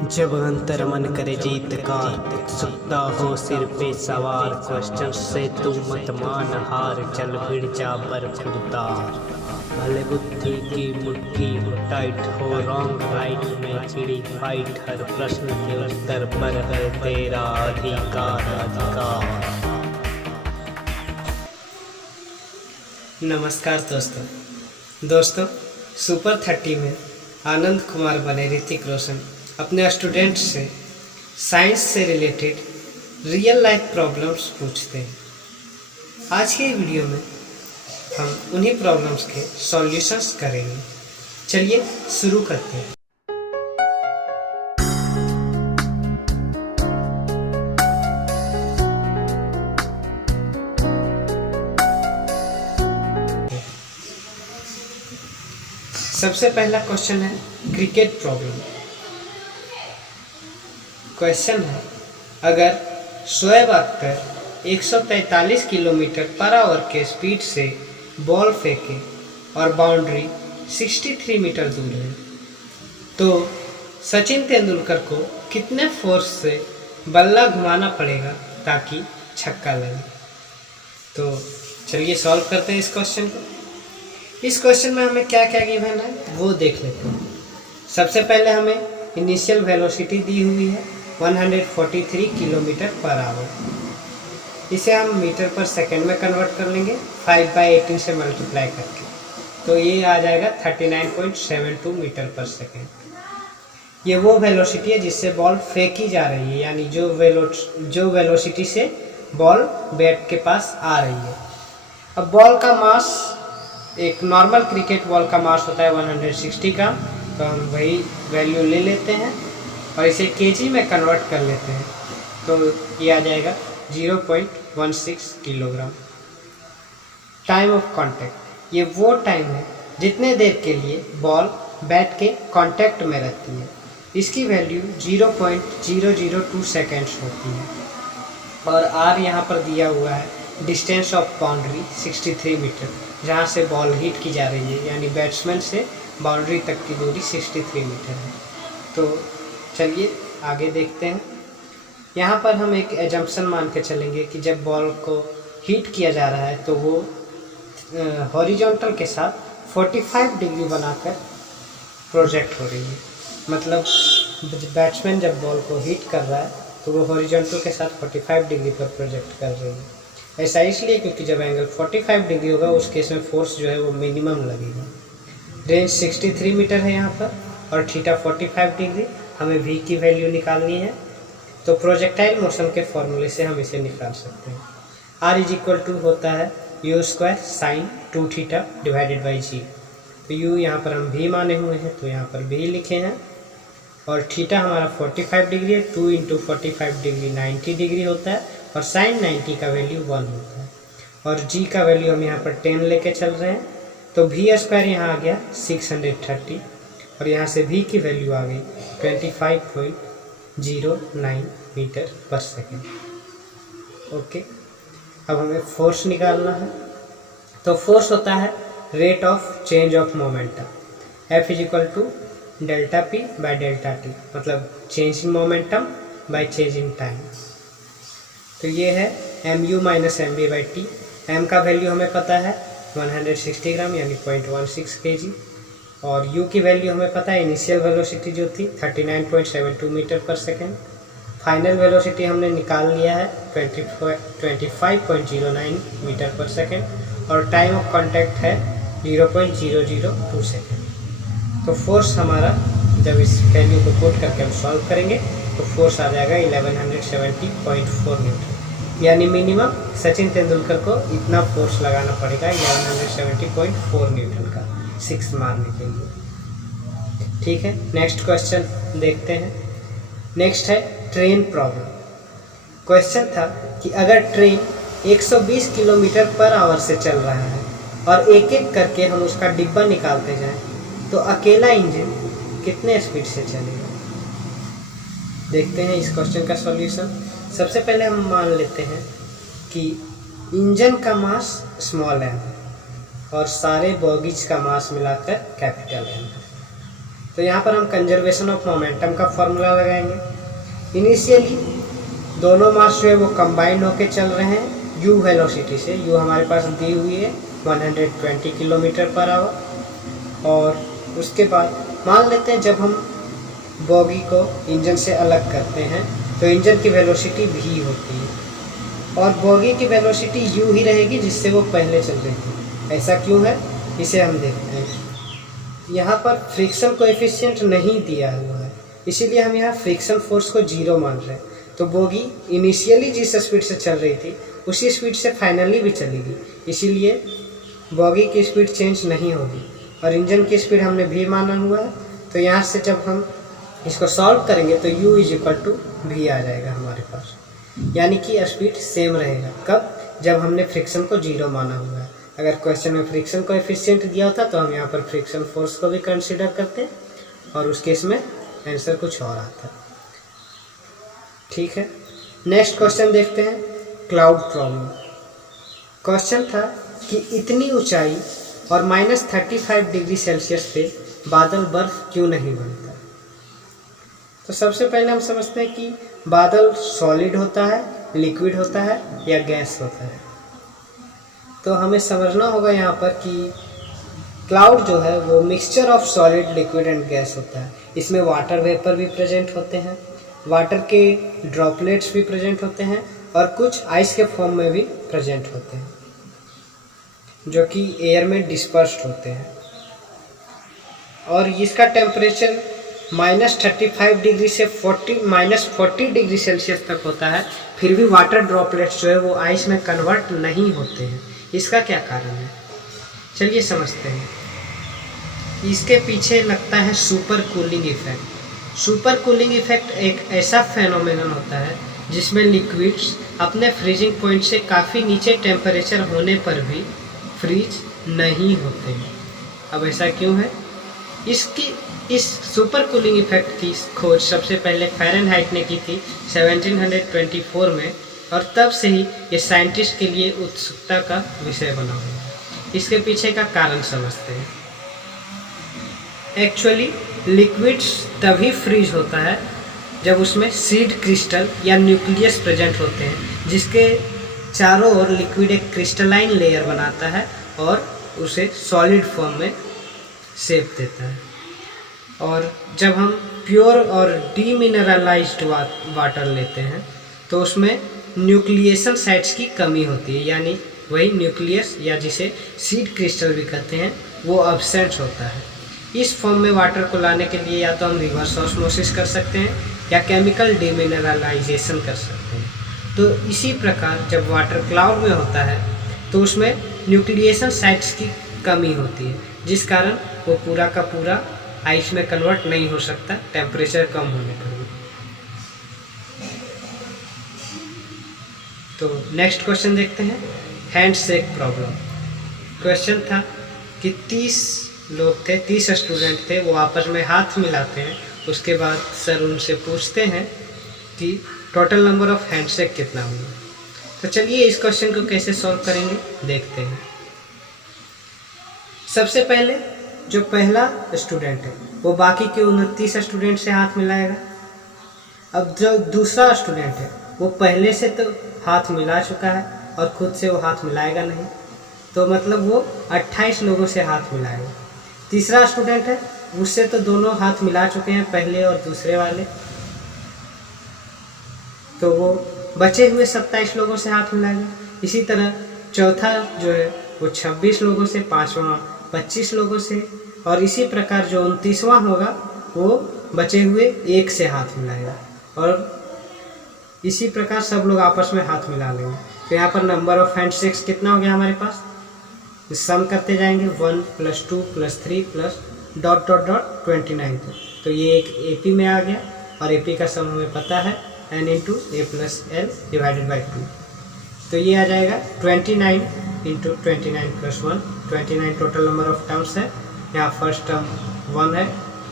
जब अंतर मन करे जीत का सुखता हो सिर पे सवार। क्वेश्चन से तू मत मान हार, चल भिड़ जा पर खुद उतार। भले बुद्धि की मुट्ठी हो टाइट हो, रॉन्ग राइट में चिड़ी फाइट। हर प्रश्न के उत्तर पर है तेरा अधिकार। नमस्कार दोस्तों सुपर 30 में आनंद कुमार बने ऋतिक रोशन अपने स्टूडेंट्स से साइंस से रिलेटेड रियल लाइफ प्रॉब्लम्स पूछते हैं। आज के वीडियो में हम उन्हीं प्रॉब्लम्स के सॉल्यूशंस करेंगे। चलिए शुरू करते हैं। सबसे पहला क्वेश्चन है क्रिकेट प्रॉब्लम। क्वेश्चन है, अगर Shoaib Akhtar 143 kilometre per hour के स्पीड से बॉल फेंके और बाउंड्री 63 मीटर दूर है, तो सचिन तेंदुलकर को कितने फोर्स से बल्ला घुमाना पड़ेगा ताकि छक्का लगे? तो चलिए सॉल्व करते हैं इस क्वेश्चन को। इस क्वेश्चन में हमें क्या क्या गिवन है वो देख लेते हैं। सबसे पहले हमें इनिशियल वेलोसिटी दी हुई है 143 किलोमीटर पर आवर। इसे हम मीटर पर सेकंड में कन्वर्ट कर लेंगे 5/18 से मल्टीप्लाई करके, तो ये आ जाएगा 39.72 मीटर पर सेकंड। ये वो वेलोसिटी है जिससे बॉल फेंकी जा रही है, यानी जो वेलोसिटी से बॉल बैट के पास आ रही है। अब बॉल का मास, एक नॉर्मल क्रिकेट बॉल का मास होता है 160 ग्राम, तो हम वही वैल्यू ले लेते हैं और इसे केजी में कन्वर्ट कर लेते हैं, तो ये आ जाएगा 0.16 किलोग्राम। टाइम ऑफ कांटेक्ट, ये वो टाइम है जितने देर के लिए बॉल बैट के कांटेक्ट में रहती है। इसकी वैल्यू 0.002 सेकेंड्स होती है। और आर यहाँ पर दिया हुआ है डिस्टेंस ऑफ बाउंड्री 63 मीटर, जहाँ से बॉल हिट की जा रही है, यानी बैट्समैन से बाउंड्री तक की दूरी 63 मीटर है। तो चलिए आगे देखते हैं। यहाँ पर हम एक एजम्पशन मान के चलेंगे कि जब बॉल को हिट किया जा रहा है तो वो हॉरिजॉन्टल के साथ 45 डिग्री बनाकर प्रोजेक्ट हो रही है। मतलब बैट्समैन जब बॉल को हिट कर रहा है तो वो हॉरिजॉन्टल के साथ 45 डिग्री पर प्रोजेक्ट कर रही है। ऐसा इसलिए क्योंकि जब एंगल 45 डिग्री होगा उस केस में फोर्स जो है वो मिनिमम लगेगा। रेंज 63 मीटर है यहाँ पर और थीटा 45 डिग्री। हमें v की वैल्यू निकालनी है, तो प्रोजेक्टाइल मोशन के फॉर्मूले से हम इसे निकाल सकते हैं। r होता है u² sin 2 theta divided by g। तो u यहाँ पर हम v माने हुए हैं तो यहाँ पर v लिखे हैं, और थीटा हमारा 45 डिग्री है, 2 × 45 डिग्री 90 डिग्री होता है, और साइन 90 का वैल्यू 1 होता है, और g का वैल्यू हम यहाँ पर 10 लेके चल रहे हैं, तो v² यहाँ आ गया 630, और यहाँ से v की वैल्यू आ गई 25.09 मीटर पर सेकेंड। ओके, अब हमें फोर्स निकालना है। तो फोर्स होता है rate of change of momentum, F = delta P by delta T, मतलब change in momentum by change in time. तो ये है mu - mv/t। m का वैल्यू हमें पता है 160 ग्राम यानी 0.16 kg, और u की वैल्यू हमें पता है इनिशियल वेलोसिटी जो थी 39.72 मीटर पर सेकेंड। फाइनल वेलोसिटी हमने निकाल लिया है 25.09 मीटर पर सेकेंड, और टाइम ऑफ कांटेक्ट है 0.002 सेकेंड। तो फोर्स हमारा, जब इस वैल्यू को पुट करके हम सॉल्व करेंगे तो फोर्स आ जाएगा 1170.4 न्यूटन, यानी मिनिमम सचिन तेंदुलकर को इतना फोर्स लगाना पड़ेगा 1170.4 न्यूटन का 6 मारने के लिए। ठीक है, नेक्स्ट क्वेश्चन देखते हैं। नेक्स्ट है ट्रेन प्रॉब्लम। क्वेश्चन था कि अगर ट्रेन 120 किलोमीटर पर आवर से चल रहा है और एक एक करके हम उसका डिब्बा निकालते जाएं, तो अकेला इंजन कितने स्पीड से चलेगा? देखते हैं इस क्वेश्चन का सॉल्यूशन। सबसे पहले हम मान लेते हैं कि इंजन का मास स्मॉल है और सारे बॉगीज का मास मिलाकर कैपिटल M है। तो तो यहाँ पर हम कंजर्वेशन ऑफ मोमेंटम का फॉर्मूला लगाएंगे। इनिशियली दोनों मास जो है वो कंबाइंड होके चल रहे हैं यू वेलोसिटी से। यू हमारे पास दी हुई है 120 किलोमीटर पर आवर। और उसके बाद मान लेते हैं जब हम बॉगी को इंजन से अलग करते हैं तो इंजन की वेलोसिटी भी होती है और बॉगी की वेलोसिटी यू ही रहेगी जिससे वो पहले चल रही थी। ऐसा क्यों है इसे हम देखते हैं। यहाँ पर फ्रिक्शन कोएफिशिएंट नहीं दिया हुआ है, इसीलिए हम यहाँ फ्रिक्शन फोर्स को 0 मान रहे हैं। तो बोगी इनिशियली जिस स्पीड से चल रही थी उसी स्पीड से फाइनली भी चलेगी, इसीलिए बॉगी की स्पीड चेंज नहीं होगी। और इंजन की स्पीड हमने भी माना हुआ है, तो यहाँ से जब हम इसको सॉल्व करेंगे तो u = v आ जाएगा हमारे पास, यानी कि स्पीड सेम रहेगा। कब? जब हमने फ्रिक्शन को 0 माना हुआ है। अगर क्वेश्चन में फ्रिक्शन कोएफिशिएंट दिया होता तो हम यहाँ पर फ्रिक्शन फोर्स को भी कंसीडर करते और उस केस में आंसर कुछ और आता। ठीक है, नेक्स्ट क्वेश्चन देखते हैं। Cloud problem. क्वेश्चन था कि इतनी ऊंचाई और -35 डिग्री सेल्सियस पे बादल बर्फ क्यों नहीं बनता। तो सबसे पहले हम समझते हैं कि बादल सॉलिड होता है, लिक्विड होता है या गैस होता है। तो हमें समझना होगा यहाँ पर कि क्लाउड जो है वो mixture of solid, liquid and gas होता है। इसमें वाटर वेपर भी प्रेजेंट होते हैं, वाटर के ड्रॉपलेट्स भी प्रेजेंट होते हैं और कुछ आइस के फॉर्म में भी प्रेजेंट होते हैं जो कि एयर में डिस्पर्स्ड होते हैं। और इसका टेम्परेचर -35 डिग्री से -40 डिग्री सेल्सियस तक होता है, फिर भी वाटर ड्रॉपलेट्स जो है वो आइस में कन्वर्ट नहीं होते हैं। इसका क्या कारण है, चलिए समझते हैं। इसके पीछे लगता है super cooling effect. Super cooling effect एक ऐसा फेनोमेनन होता है जिसमें लिक्विड्स अपने फ्रीजिंग पॉइंट से काफ़ी नीचे टेम्परेचर होने पर भी फ्रीज नहीं होते हैं। अब ऐसा क्यों है? इस सुपर कूलिंग इफेक्ट की खोज सबसे पहले फ़ारेनहाइट ने की थी 1724 में, और तब से ही ये साइंटिस्ट के लिए उत्सुकता का विषय बना हुआ है। इसके पीछे का कारण समझते हैं। एक्चुअली लिक्विड्स तभी फ्रीज होता है जब उसमें सीड क्रिस्टल या न्यूक्लियस प्रेजेंट होते हैं, जिसके चारों ओर लिक्विड एक क्रिस्टलाइन लेयर बनाता है और उसे सॉलिड फॉर्म में शेप देता है। और जब हम प्योर और डीमिनरलाइज्ड वाटर लेते हैं तो उसमें न्यूक्लिएशन साइट्स की कमी होती है, यानी वही न्यूक्लियस या जिसे सीड क्रिस्टल भी कहते हैं वो एब्सेंट होता है। इस फॉर्म में वाटर को लाने के लिए या तो हम रिवर्स ऑस्मोसिस कर सकते हैं या केमिकल डीमिनरलाइजेशन कर सकते हैं। तो इसी प्रकार जब वाटर क्लाउड में होता है तो उसमें न्यूक्लिएशन साइट्स की कमी होती है, जिस कारण वो पूरा का पूरा आइस में कन्वर्ट नहीं हो सकता टेम्परेचर कम होने पर भी। तो नेक्स्ट क्वेश्चन देखते हैं। Handshake problem. क्वेश्चन था कि 30 लोग थे, 30 स्टूडेंट थे, वो आपस में हाथ मिलाते हैं। उसके बाद सर उनसे पूछते हैं कि टोटल नंबर ऑफ हैंडशेक कितना हुआ। तो चलिए इस क्वेश्चन को कैसे सॉल्व करेंगे देखते हैं। सबसे पहले जो पहला स्टूडेंट है वो बाकी के 29 स्टूडेंट से हाथ मिलाएगा। अब जो दूसरा स्टूडेंट है वो पहले से तो हाथ मिला चुका है और खुद से वो हाथ मिलाएगा नहीं, तो मतलब वो 28 लोगों से हाथ मिलाएगा। तीसरा स्टूडेंट है उससे तो दोनों हाथ मिला चुके हैं, पहले और दूसरे वाले, तो वो बचे हुए 27 लोगों से हाथ मिलाएगा। इसी तरह चौथा जो है वो 26 लोगों से, पांचवा 25 लोगों से, और इसी प्रकार जो 29वां होगा वो बचे हुए एक से हाथ मिलाएगा। और इसी प्रकार सब लोग आपस में हाथ मिला लेंगे। तो यहाँ पर नंबर ऑफ हैंडशेक्स कितना हो गया हमारे पास, सम करते जाएंगे 1 + 2 + 3 + ... 29। तो ये एक AP में आ गया और AP का सम हमें पता है n × a + l / 2। तो ये आ जाएगा 29 × 29 + 1, 29 टोटल नंबर ऑफ टर्म्स है। यहाँ फर्स्ट टर्म 1 है,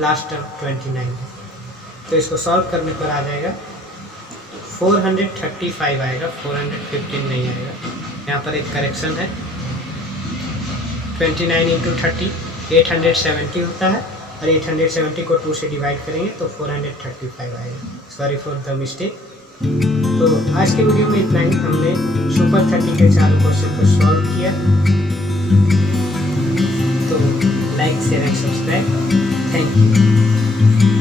लास्ट टर्म 29 है। तो इसको सॉल्व करने पर आ जाएगा 435 आएगा, 415 नहीं आएगा। यहाँ पर एक करेक्शन है। 29 × 30 870 होता है और 870 को 2 से डिवाइड करेंगे तो 435 आएगा। Sorry for the mistake. तो आज के वीडियो में इतना ही। हमने सुपर 30 के 4 क्वेश्चन को सॉल्व किया। तो like share and subscribe. Thank you.